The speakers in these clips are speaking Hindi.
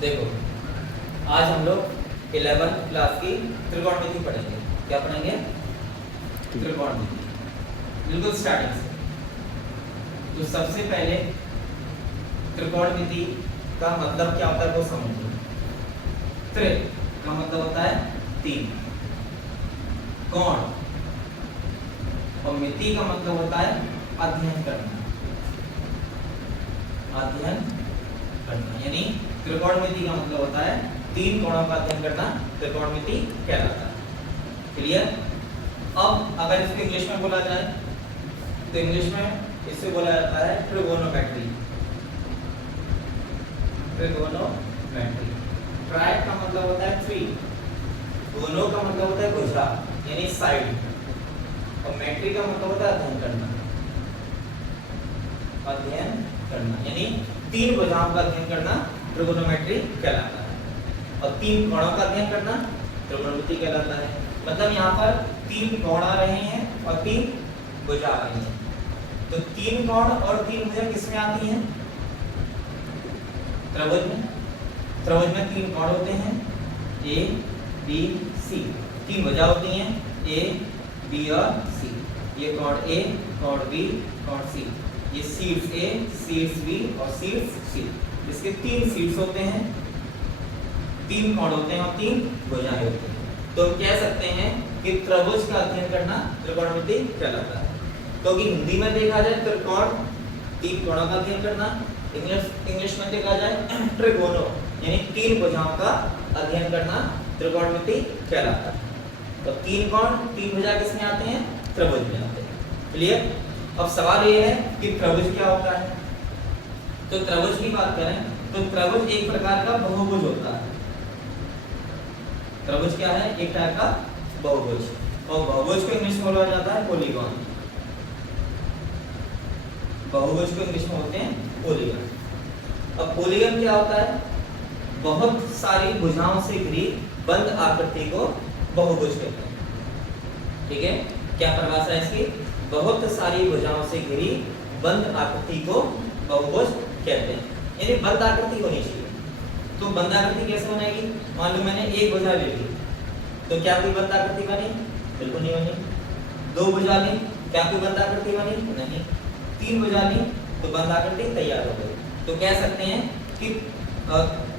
देखो, आज हम लोग 11th क्लास की त्रिकोणमिति पढ़ेंगे। क्या पढ़ेंगे? त्रिकोणमिति, बिल्कुल स्टार्टिंग से। तो सबसे पहले त्रिकोणमिति का मतलब क्या होता है वो समझो। त्रि का मतलब होता है तीन, कोण और मिति का मतलब होता है अध्ययन करना। अध्ययन करना यानी त्रिकोणमिति का मतलब होता है तीन कोणों का अध्ययन करना, त्रिकोणमिति कहलाता है। क्लियर? अब अगर इसको इंग्लिश में बोला जाए तो इंग्लिश में इससे बोला जाता है ट्रिगोनोमेट्री। ट्रिगोनोमेट्री। ट्राई का मतलब होता है थ्री, गोनो का मतलब होता है भुजा यानी साइड, और मेट्री का मतलब होता है अध्ययन करना। अध्ययन करना यानी तीन भुजाओं का अध्ययन करना ट्रिगोनोमेट्री कहलाता है, और तीन कोणों का अध्ययन करना त्रिकोणमिति कहलाता है। मतलब यहाँ पर तीन कोण आ रहे हैं और तीन भुजा आ रही है। तो तीन कोण और तीन भुजा किसमें आती हैं? त्रिभुज में। त्रिभुज में तीन कोण होते हैं, ए बी सी। तीन भुजा होती हैं, ए बी और सी। ये कोण ए, कोण बी, कोण सी। ये शीर्ष ए, शीर्ष बी और शीर्ष सी। इसके तीन शीर्ष होते हैं, तीन कोण होते हैं और तीन भुजाएं होती हैं। तो हम कह सकते हैं कि त्रिभुज का अध्ययन करना त्रिकोणमिति कहलाता है। क्योंकि हिंदी में देखा जाए त्रिकोण, तीन कोणों का अध्ययन करना। इंग्लिश में देखा जाए ट्रिगोनो यानी तीन भुजाओं का अध्ययन करना त्रिकोणमिति कहलाता है। तो तीन कोण तीन भुजा किसमें आते हैं? त्रिभुज में आते हैं। क्लियर? अब सवाल ये है कि त्रिभुज क्या होता है। तो त्रिभुज की बात करें तो त्रिभुज एक प्रकार का बहुभुज होता है। त्रिभुज क्या है? एक टाइप का बहुभुज, और बहुभुज को इंग्लिश में बोला जाता है पॉलीगॉन। बहुभुज को इंग्लिश में होते हैं पॉलीगॉन। अब पॉलीगॉन क्या होता है? बहुत सारी भुजाओं से घिरी बंद आकृति को बहुभुज कहते हैं। ठीक है? क्या परिभाषा है इसकी? बहुत सारी भुजाओं से घिरी बंद आकृति को बहुभुज कहते हैं, यानी बंद आकृति होनी चाहिए। तो बंद आकृति कैसे बनेगी? मान लो मैंने एक भुजा ले ली, तो क्या कोई बंद आकृति बनी? बिल्कुल नहीं बनी। दो भुजा ली, क्या कोई बंद आकृति बनी? नहीं। तीन भुजा ली तो बंद आकृति तैयार हो गई। तो कह सकते हैं कि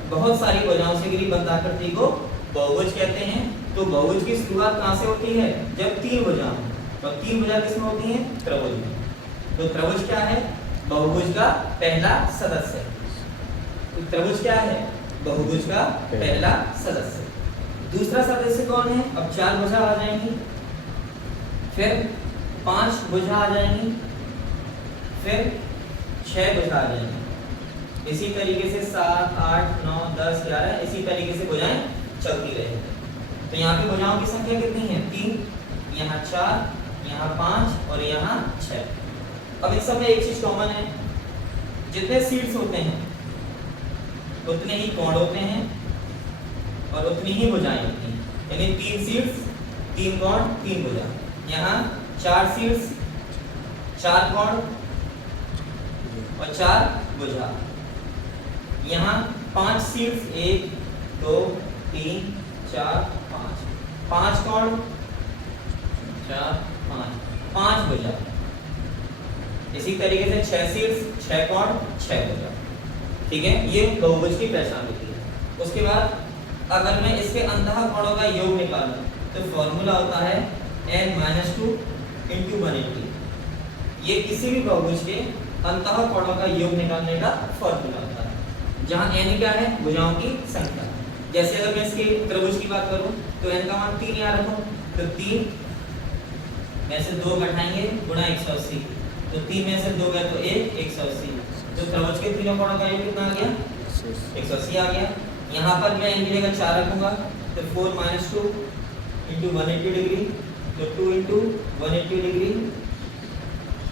बहुत सारी भुजाओं से घिरी बंद आकृति को बहुभुज कहते हैं। तो बहुभुज की शुरुआत कहाँ से होती है? जब तीन भुजा हो, और तीन भुजा किसमें होती हैं? त्रिभुज में। तो त्रिभुज क्या है? बहुभुज का पहला सदस्य। तो त्रिभुज क्या है? बहुभुज का पहला सदस्य। दूसरा सदस्य कौन है? अब चार भुजा आ जाएंगी, फिर पांच भुजा आ जाएंगी, फिर छह भुजा आ जाएंगी। इसी तरीके से 7, 8, 9, 10, 11 इसी तरीके से भुजाएं चलती रहेंगी। तो यहाँ पे भुजाओं की संख्या कितनी है? 3, यहाँ 4, यहाँ 5 और यहाँ 6। अब इन सब में एक चीज कॉमन है, जितने शीर्ष होते हैं उतने ही कोण होते हैं और उतनी ही भुजाएं होती हैं। यानी तीन शीर्ष, तीन कोण, तीन भुजा। यहाँ चार शीर्ष, चार कोण और चार भुजा। यहाँ पांच शीर्ष, 1, 2, 3, 4, 5, पांच कोण, 4, 5, पांच भुजा। इसी तरीके से 6 शीर्ष, 6 कोण, 6 भुजा। ठीक है? ये बहुभुज की पहचान होती है। उसके बाद अगर मैं इसके अंतः कोणों का योग निकालूं तो फॉर्मूला होता है n-2 × 180। ये किसी भी बहुभुज के अंतः कोणों का योग निकालने का फॉर्मूला होता है, जहां n क्या है? भुजाओं की संख्या। जैसे अगर मैं इसके त्रिभुज की बात करूं तो n का मान 3 यहाँ रखूं तो 3 में से 2 घटाएंगे गुणा 180, तो 3 में से 2 गए तो 1, 180। तो त्रिभुज के तीनों कोणों का योग कितना आ गया? 180 आ गया। यहाँ पर मैं n की जगह 4 रखूंगा तो 4 - 2 × 180 डिग्री, तो 2 × 180 डिग्री,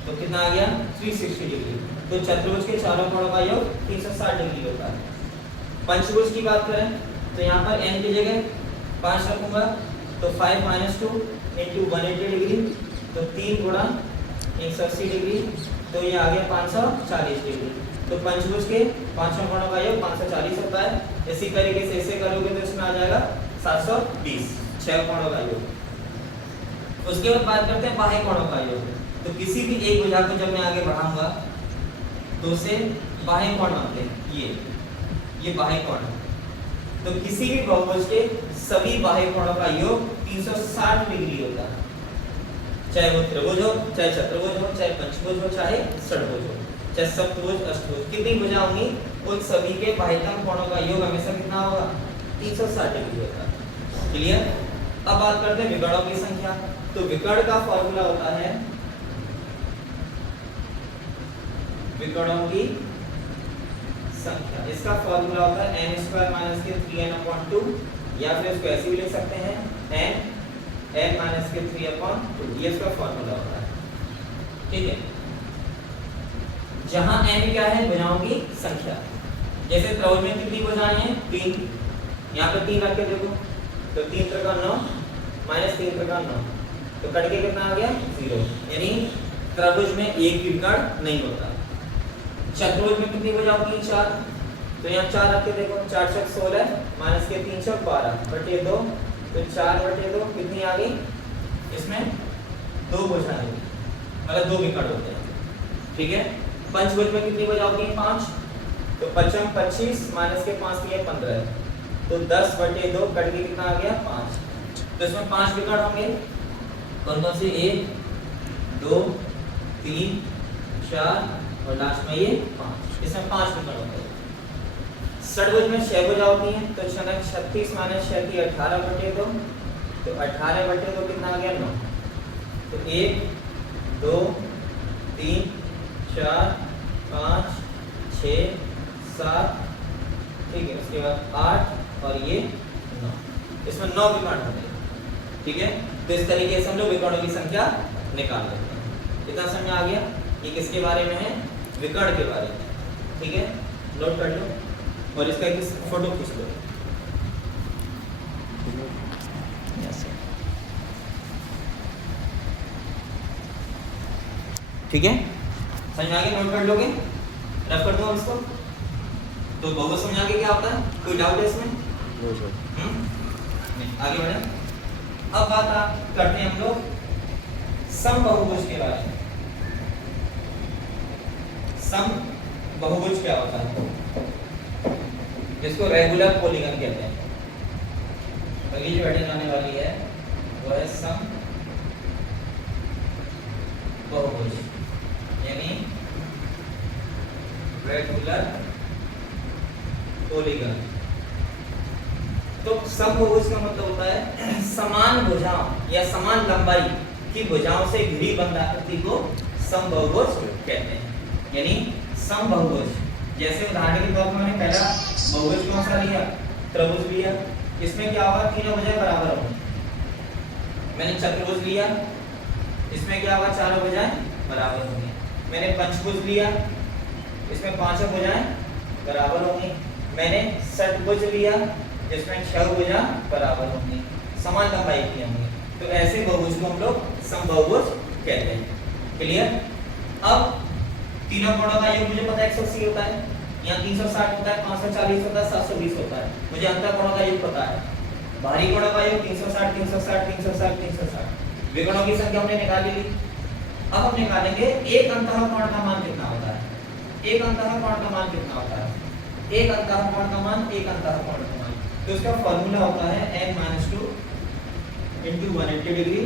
तो कितना आ गया? 360 डिग्री। तो चतुर्भुज के चारों कोणों का योग 360 डिग्री होता है। पंचभुज की बात करें तो यहाँ पर n की जगह 5 रखूंगा तो 5 - 2 × 180 डिग्री, तो 3 × 180 डिग्री, तो ये आ गया 540 डिग्री। तो पंचभुज के पांचों कोणों का योग 540 होता है। इसी तरीके से इसे करोगे तो इसमें आ जाएगा 720, 6 कोणों का योग। उसके बाद बात करते हैं बाह्य कोणों का योग। तो किसी भी एक भुजा को जब मैं आगे बढ़ाऊंगा तो उसे बाह्य कोण मानते हैं। ये बाह्य कोण है। तो किसी भी बहुभुज के सभी बाह्य कोणों का योग 360 डिग्री होता है, चाहे वो त्रिभुज हो, चाहे चतुर्भुज हो, चाहे पंचभुज हो, चाहे षटभुज हो, चाहे सप्तभुज, अष्टभुज, कितनी भुजा होंगी उन सभी के बाह्यतम कोणों का योग हमेशा कितना होगा? 360 डिग्री होता है। क्लियर? अब बात करते हैं विकर्णों की संख्या। तो विकर्ण का फॉर्मूला होता है विकर्णों की संख्या। इसका फॉर्मूला होता है n² - 3n/2, या फिर इसको ऐसे भी लिख सकते हैं n - 3/2। ये इसका फॉर्मूला होता है। ठीक है, जहां n क्या है? भुजाओं की संख्या। जैसे त्रिभुज में कितनी भुजाएं हैं? 3। यहाँ पे 3 रख के देखो, तो 3 × 9 - 3 × 9, तो कट के कितना आ गया? 0। यानी त्रिभुज में एक भी विकर्ण नहीं होता। चतुर्भुज में कितनी भुजा होती है? 4। तो यहाँ 4 रख के देखो, 4 × 6 = 16 - 3 = 12 बटे 2, तो 4/2 कितनी आ गई? इसमें 2 भुजाएं होगी, मतलब 2 विकर्ण होते हैं। ठीक है, पंचभुज में कितनी भुजा होती है? 5। तो 5 × 25 - 5 = 15, तो 10/2 कट के कितना आ गया? 5। तो इसमें 5 विकर्ण होंगे। कौन कौन से? 1, 2, 3, 4 और लास्ट में ये 5। इसमें 5 विकर्ण होते हैं। षटभुज में 6 भुजा होती हैं। तो 6 × 36 - 36 = 18/2, तो 18/2 कितना आ गया? 9। तो 1, 2, 3, 4, 5, 6, 7, ठीक है, उसके बाद 8 और ये 9। इसमें 9 विकर्ण होते हैं। ठीक है, तो इस तरीके से हम लोग विकर्णों की संख्या निकाल लेते हैं। इतना समझ आ गया? ये किसके बारे में है? विकर्ण के बारे में। ठीक है, नोट कर लो और इसका एक फोटो खींच लो। ठीक है, समझ आ गया? नोट कर लोगे? रफ कर दूं इसको? तो बहुभुज समझ आ गया क्या होता है? कोई डाउट है इसमें? नहीं, आगे बढ़े। अब बात करते हैं हम लोग समबाहुभुज के बारे में। समबाहुभुज क्या होता है? जिसको रेगुलर पॉलीगन कहते हैं। अगली जो हेडिंग आने वाली है वो है समबाहुभुज, यानी रेगुलर पॉलीगन। तो समबाहुभुज का मतलब होता है समान भुजाओं या समान लंबाई की भुजाओं से घिरी बंद आकृति को समबाहुभुज कहते हैं। यानी समबाहुभुज, जैसे उदाहरण के तौर पर मैंने पहला बहुभुज कौन सा लिया? त्रिभुज लिया। इसमें क्या होगा? तीनों भुजाएं बराबर होंगी। मैंने चतुर्भुज लिया, इसमें क्या होगा? चारों भुजाएं बराबर होंगी। मैंने पंचभुज लिया, इसमें पांचों भुजाएं बराबर होंगी। मैंने षटभुज लिया, जिसमें 6 भुजा बराबर होंगी, समान लंबाई की होंगी। तो ऐसे बहुभुज को हम लोग समबाहुभुज कहते हैं। क्लियर? अब तीनों कोणों का योग मुझे पता है 180 होता है, यहाँ 360 होता है, 540 होता है, 720 होता है। मुझे अंतर कोणों का योग पता है। बाहरी कोणों का योग 360, 360, 360, 360। विकर्णों की संख्या हमने निकाल ली। अब हम निकालेंगे एक अंतः कोण का मान कितना होता है। एक अंतः कोण का मान कितना होता है? एक अंतः कोण का मान, एक अंतः कोण का मान। तो इसका फॉर्मूला होता है n - 2 × 180 डिग्री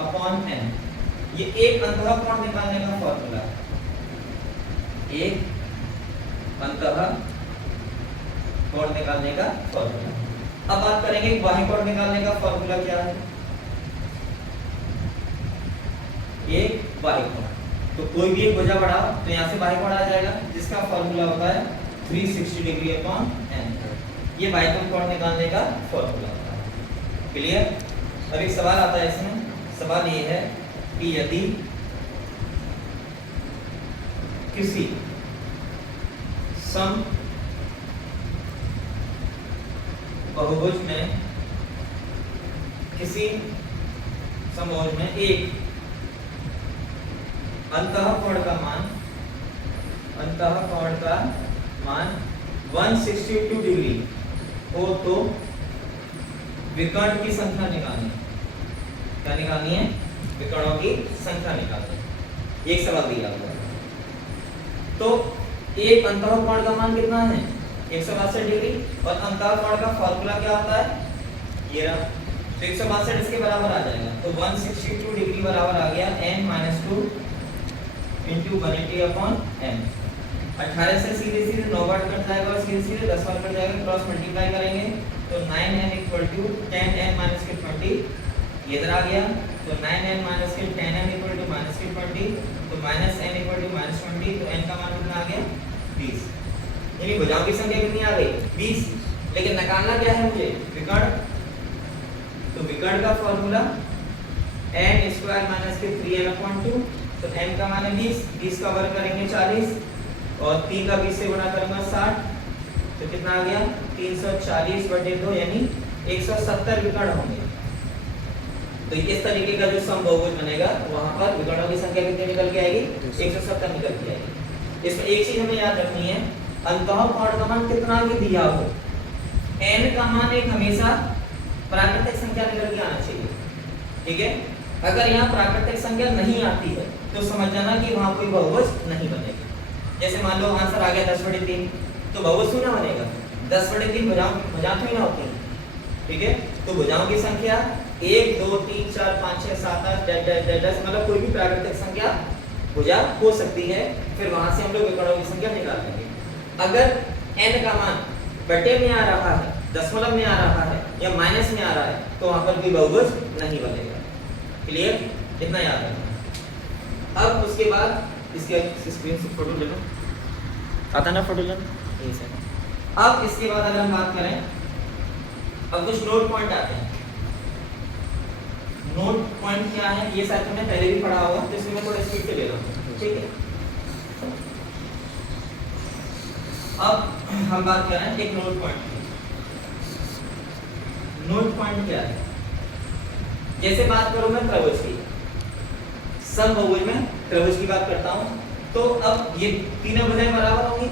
अपॉन n। ये एक अंतः कोण निकालने का फॉर्मूला है। एक अंतः कोण निकालने का फॉर्मूला। अब बात करेंगे बाह्य कोण निकालने का फॉर्मूला क्या है। एक बाह्य कोण, तो कोई भी एक भुजा बढ़ाओ तो यहाँ से बाह्य कोण आ जाएगा, जिसका फॉर्मूला होता है 360 डिग्री अपॉन n। ये बाह्यतम कोण निकालने का फॉर्मूला होता है। क्लियर? अब एक सवाल आता है इसमें। सवाल ये है कि यदि किसी सम बहुभुज में एक अंतः कोण का मान अंतः कोण का मान 162 डिग्री हो तो विकर्ण की संख्या निकालनी। क्या निकालनी है? विकर्णों की संख्या निकालनी। एक सवाल दिया हुआ है। तो एक अंतः कोण का मान कितना है? 162 डिग्री और अंतः कोण का फॉर्मूला क्या होता है? ये रहा। तो 162 इसके बराबर आ जाएगा। तो 162 डिग्री बराबर आ गया n-2 × 180/n। 18 से सीधे सीधे 9 बार कट जाएगा और सीधे सीधे 10 बार कट जाएगा। क्रॉस मल्टीप्लाई करेंगे तो 9n = 10n - 20 ये इधर आ गया। तो 9n - 10n = -20 तो -n = -20 तो n का मान कितना आ गया? 20। यानी भुजाओं की संख्या कितनी आ गई? 20। लेकिन निकालना क्या है मुझे? विकर्ण। तो विकर्ण का फॉर्मूला n² - 3n/2 तो n का मान है 20। 20 का वर्ग करेंगे 40 और 3 का 20 से गुणा करूंगा 60 तो कितना आ गया? 340/2 यानी 170 विकर्ण होंगे। तो इस तरीके का जो समबहुभुज बनेगा वहां पर विकर्णों की संख्या कितनी निकल के आएगी? 170 निकल के आएगी। इसमें एक चीज हमें याद रखनी है, अंतः कोण का मान कितना भी दिया हो, n का मान एक हमेशा प्राकृतिक संख्या निकल के आना चाहिए। ठीक है? अगर यहाँ प्राकृतिक संख्या नहीं आती है तो समझ जाना कि वहां कोई बहुभुज नहीं बनेगा। जैसे मान लो आंसर आ गया 10/3 तो बहुभुज क्यों ना बनेगा? 10/3 भुजाएं थोड़ी ना होती हैं। ठीक है? तो भुजाओं की संख्या 1 2 3 4 5 6 7 8 10 मतलब कोई भी प्राकृतिक संख्या भुजा हो सकती है। फिर वहां से हम लोग विकर्णों की संख्या निकाल लेंगे। अगर n का मान बटे में आ रहा है, दशमलव में आ रहा है या माइनस में आ रहा है तो वहां पर कोई बहुभुज नहीं बनेगा। क्लियर? इतना याद रखना। अब उसके बाद इसके स्क्रीन से फोटो ले लो। आता ना फोटो लेना? यही से। अब इसके बाद अगर हम बात करें, अब कुछ नोट पॉइंट आते हैं। नोट पॉइंट क्या है? ये शायद तुमने पहले भी पढ़ा होगा तो इसलिए मैं थोड़ा स्पीड से ले रहा हूँ। ठीक है? अब हम बात कर रहे हैं एक नोट पॉइंट की। नोट पॉइंट क्या है? जैसे बात करूं मैं त्रिभुज की, समबहुभुज में त्रिभुज की बात करता हूं तो अब ये तीनों भुजाएं बराबर होंगी।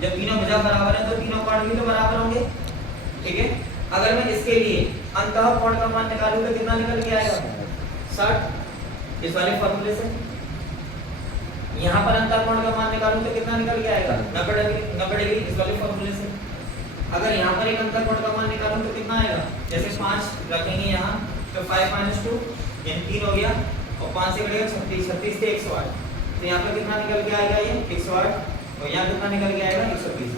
जब तीनों भुजा बराबर है तो तीनों कोण भी तो बराबर होंगे। ठीक है? अगर मैं इसके लिए अंतः कोण का मान निकालूं तो कितना निकल के आएगा? 60 इस वाले फॉर्मूले से। यहाँ पर अंतः कोण का मान निकालूं तो कितना निकल के आएगा? 90 डिग्री इस वाले फॉर्मूले से। अगर यहाँ पर एक अंतः कोण का मान निकालूं तो कितना आएगा? जैसे 5 रखेंगे यहाँ तो 5 - 2 यानी 3 हो गया और 5 से कटेगा 36, 36 से 108 तो यहाँ पर कितना निकल के आएगा? ये 108 और यहाँ कितना निकल के आएगा? 120।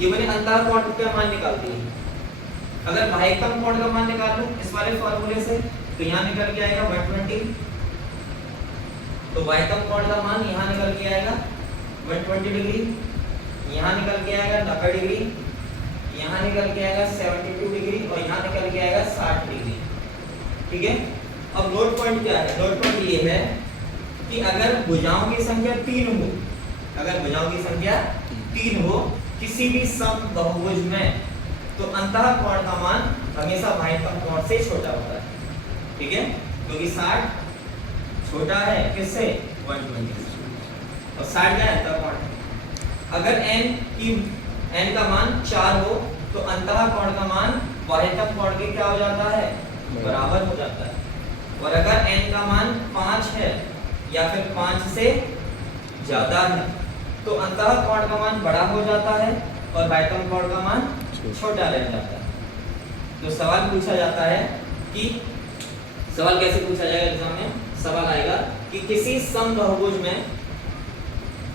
ये मैंने अंतः कोण का मान निकाल दिया। अगर बाह्यतम कोण का मान निकालूं इस वाले फॉर्मूले से तो यहाँ निकल के आएगा 120। तो बाह्यतम कोण का मान यहाँ निकल के आएगा 120 डिग्री, यहाँ निकल के आएगा 90 डिग्री, यहाँ निकल के आएगा 72 डिग्री और यहाँ निकल के आएगा 60 डिग्री। ठीक है? अब नोट पॉइंट क्या है? नोट पॉइंट ये है कि अगर भुजाओं की संख्या 3 हो, अगर भुजाओं की संख्या 3 हो किसी भी समबहुभुज में तो अंतः कोण का मान हमेशा बाह्यतम कोण से छोटा होता है। ठीक है? क्योंकि 60 छोटा है किससे? 120 और 60 क्या है? अंतः कोण। अगर n का मान 4 हो तो अंतः कोण का मान बाह्यतम कोण के क्या हो जाता है? बराबर हो जाता है। और अगर n का मान 5 है या फिर 5 से ज्यादा है तो अंतः कोण का मान बड़ा हो जाता है और बाह्यतम कोण का मान छोटा रह जाता है। तो सवाल पूछा जाता है कि सवाल कैसे पूछा जाएगा एग्जाम में? सवाल आएगा कि किसी समबहुभुज में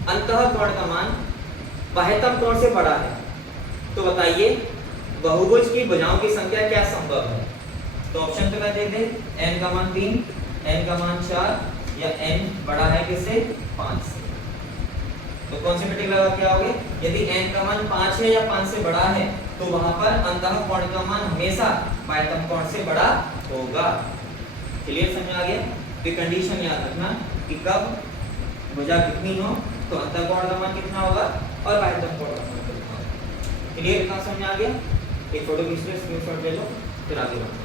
अंतः कोण का मान बाह्यतम कोण से बड़ा है तो बताइए बहुभुज की भुजाओं की संख्या क्या संभव है? तो ऑप्शन तो मैं दे दे, n का मान 3, n का मान 4 या n बड़ा है किससे? 5 से। तो कौन सी मीटिंग लगा के आओगे? यदि n का मान 5 है या 5 से बड़ा है तो वहां पर अंतः कोण का मान हमेशा बाह्यतम कोण से बड़ा होगा। क्लियर? समझ आ गया? तो कंडीशन याद रखना कि कब भुजा कितनी हो तो अंतः कोण का मान कितना होगा और बाह्यतम कोण का मान कितना होगा। क्लियर? इतना समझ आ गया? एक फोटो खींच लो, स्क्रीनशॉट ले लो, फिर आगे बढ़ो।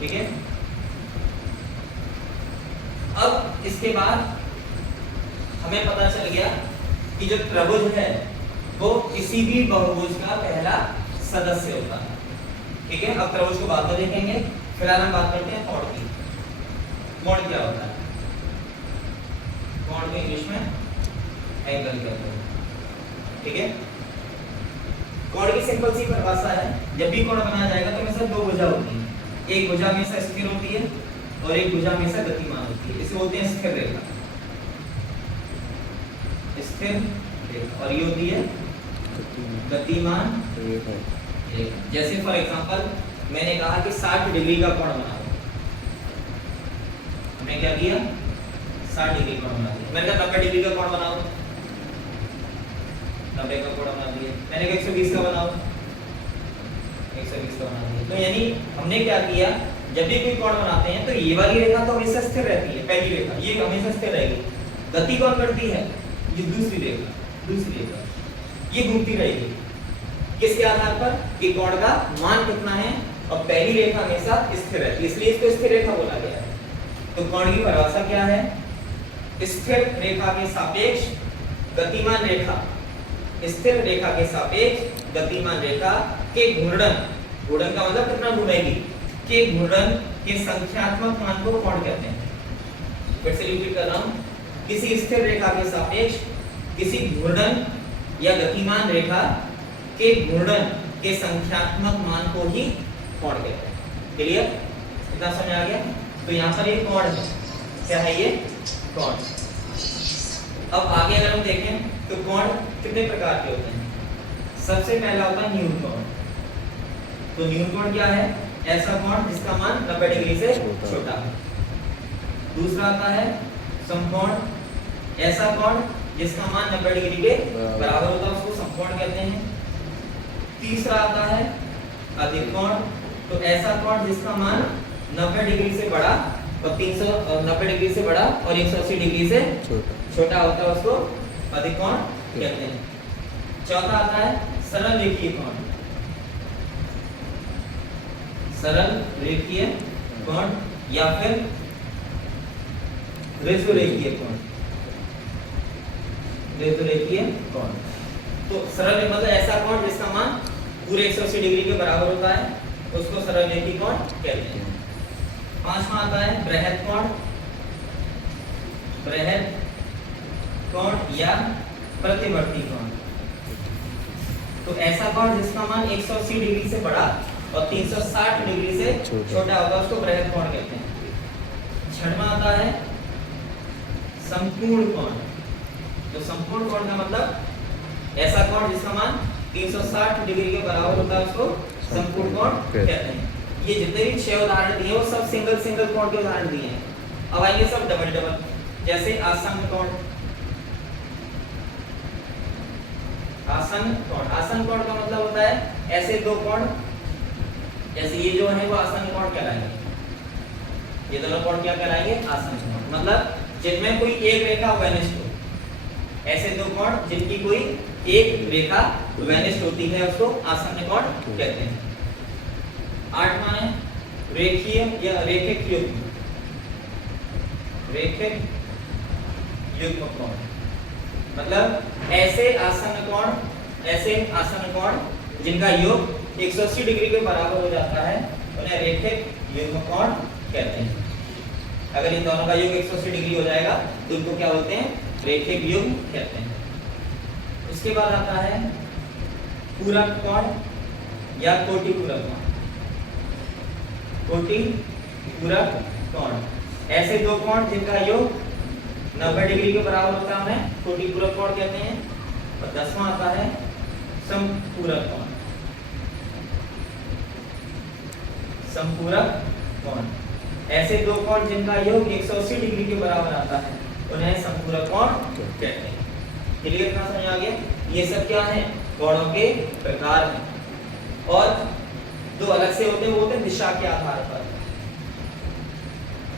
ठीक है? अब इसके बाद हमें पता चल गया कि जो त्रिभुज है वो किसी भी बहुभुज का पहला सदस्य होता है। ठीक है, अब त्रिभुज को बाद में देखेंगे, फिलहाल हम बात करते हैं कोण की। कोण क्या होता है? कोण को इंग्लिश में एंगल कहते हैं। ठीक है, कोण की सिंपल सी परिभाषा है, जब भी कोण बनाया जाएगा तो हमेशा दो भुजा होती है, एक भुजा हमेशा स्थिर होती है और एक भुजा हमेशा गतिमान होती है। इसे बोलते हैं स्थिर रेखा, स्थिर रेखा, और ये होती है गतिमान रेखा। जैसे फॉर एग्जांपल मैंने कहा कि 60 डिग्री का कोण बनाओ, हमने क्या किया? 60 डिग्री कोण बना दिया। मैंने कहा 90 डिग्री का कोण बनाओ, 90 का कोण बना दिया। मैंने कहा 120 का बनाओ, 120 का बना दिया। तो यानी हमने क्या किया, जब भी कोई कोण बनाते हैं तो ये वाली रेखा तो हमेशा स्थिर रहती है, पहली रेखा ये हमेशा स्थिर रहेगी। गति कौन करती है? ये दूसरी रेखा, दूसरी रेखा ये घूमती रहेगी। किसके आधार पर? कि कोण का मान कितना है, और पहली रेखा हमेशा स्थिर रहती है, इसलिए इसको स्थिर रेखा बोला गया है। तो कोण की परिभाषा क्या है? स्थिर रेखा के सापेक्ष गतिमान रेखा, स्थिर रेखा के सापेक्ष गतिमान रेखा के घूर्णन, घूर्णन का मतलब कितना घूमेगी, के घूर्णन के संख्यात्मक मान को कोण कहते हैं। फिर से रिपीट कर रहा हूं, किसी स्थिर रेखा के सापेक्ष किसी घूर्णन या गतिमान रेखा के घूर्णन के संख्यात्मक मान को ही कोण कहते हैं। क्लियर? इतना समझ आ गया? तो यहाँ पर ये कोण है, क्या है ये? कोण। अब आगे अगर हम देखें तो कोण कितने प्रकार के होते हैं? सबसे पहला होता है न्यून कोण। तो न्यून कोण क्या है? ऐसा कोण जिसका मान 90 डिग्री से छोटा है। दूसरा आता है समकोण, ऐसा कोण जिसका मान 90 डिग्री के बराबर होता है, उसको समकोण कहते हैं। तीसरा आता है अधिक कोण, तो ऐसा कोण जिसका मान 90 डिग्री से बड़ा और 390 डिग्री से बड़ा और 180 डिग्री से छोटा होता है, उसको अधिक कोण कहते हैं। चौथा आता है सरल रेखीय कोण, सरल रेखीय कोण या फिर रेखीय कोण, रेखीय कोण। तो सरल मतलब ऐसा कोण जिसका मान पूरे 180 डिग्री के बराबर होता है, उसको सरल रेखीय कोण कहते हैं। पांचवा आता है बृहद कोण, बृहद कोण या प्रतिवर्ती कोण। तो ऐसा कोण जिसका मान 180 डिग्री से बड़ा और 360 डिग्री से छोटा होगा, उसको बृहद कोण कहते हैं। छठवां आता है संपूर्ण कोण। तो संपूर्ण कोण का मतलब ऐसा कोण जिसका मान 360 डिग्री के बराबर होता है, उसको संपूर्ण कोण कहते हैं। ये जितने भी 6 उदाहरण दिए वो सब सिंगल सिंगल कोण के उदाहरण दिए हैं। अब आएंगे सब डबल डबल, जैसे आसन्न कोण। आसन्न कोण, आसन्न कोण का मतलब होता है ऐसे दो कोण, जैसे ये जो है वो आसन्न कोण कहलाएंगे, ये दोनों कोण क्या कहलाएंगे? आसन्न कोण। मतलब जिनमें कोई एक रेखा वेनिस्ट हो, ऐसे दो कोण जिनकी कोई एक रेखा वेनिस्ट होती है, उसको आसन्न कोण कहते हैं। आठवां है रेखीय या रेखिक युग्म, रेखिक युग्म कोण। मतलब ऐसे आसन्न कोण, ऐसे आसन्न कोण जिनका योग 180 डिग्री के बराबर हो जाता है, उन्हें रेखिक युग्म कोण कहते हैं। अगर इन दोनों का योग 180 डिग्री हो जाएगा तो इनको क्या बोलते हैं? रेखिक युग्म कहते हैं। उसके बाद आता है पूरक कोण या कोटि पूरक कोण। कोटि पूरक कोण, ऐसे दो कोण जिनका योग 90 डिग्री के बराबर होता है, उन्हें कोटि पूरक कोण कहते हैं। और 10वां आता है समपूरक कोण। समपूरक कोण, ऐसे दो कोण जिनका योग 180 डिग्री के बराबर आता है, उन्हें समपूरक कोण कहते हैं। क्लियर? इतना समझ आ गया? ये सब क्या है? कोणों के प्रकार हैं। और दो अलग से होते हैं, वो होते हैं दिशा के आधार पर।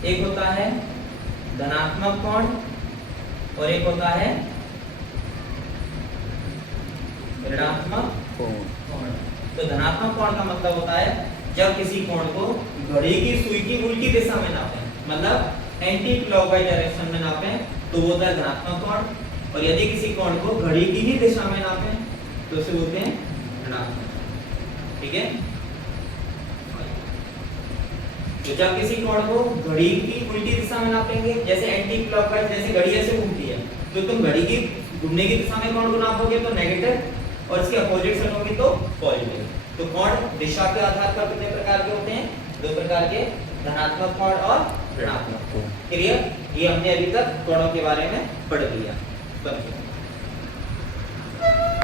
एक होता है धनात्मक कोण और एक होता है ऋणात्मक कोण। तो धनात्मक कोण का मतलब होता है जब किसी कोण को घड़ी की सुई की उल्टी दिशा में नापें, मतलब एंटी क्लॉकवाइज डायरेक्शन में नापें, तो वो होता है धनात्मक कोण, और यदि किसी कोण को घड़ी की ही दिशा में नापें तो उसे बोलते हैं ऋणात्मक। ठीक है, तो जब किसी कोण को घड़ी की उल्टी दिशा में नापेंगे, जैसे एंटी क्लॉकवाइज, जैसे घड़ी ऐसे घूमती है, तो तुम घड़ी की घूमने की दिशा में कोण को नापोगे तो नेगेटिव, और इसके अपोजिट साइड होगी तो पॉजिटिव। तो कोण दिशा के आधार पर कितने प्रकार के होते हैं? 2 प्रकार के, धनात्मक कोण और ऋणात्मक कोण। क्लियर? ये हमने अभी तक कोणों के बारे में पढ़ लिया।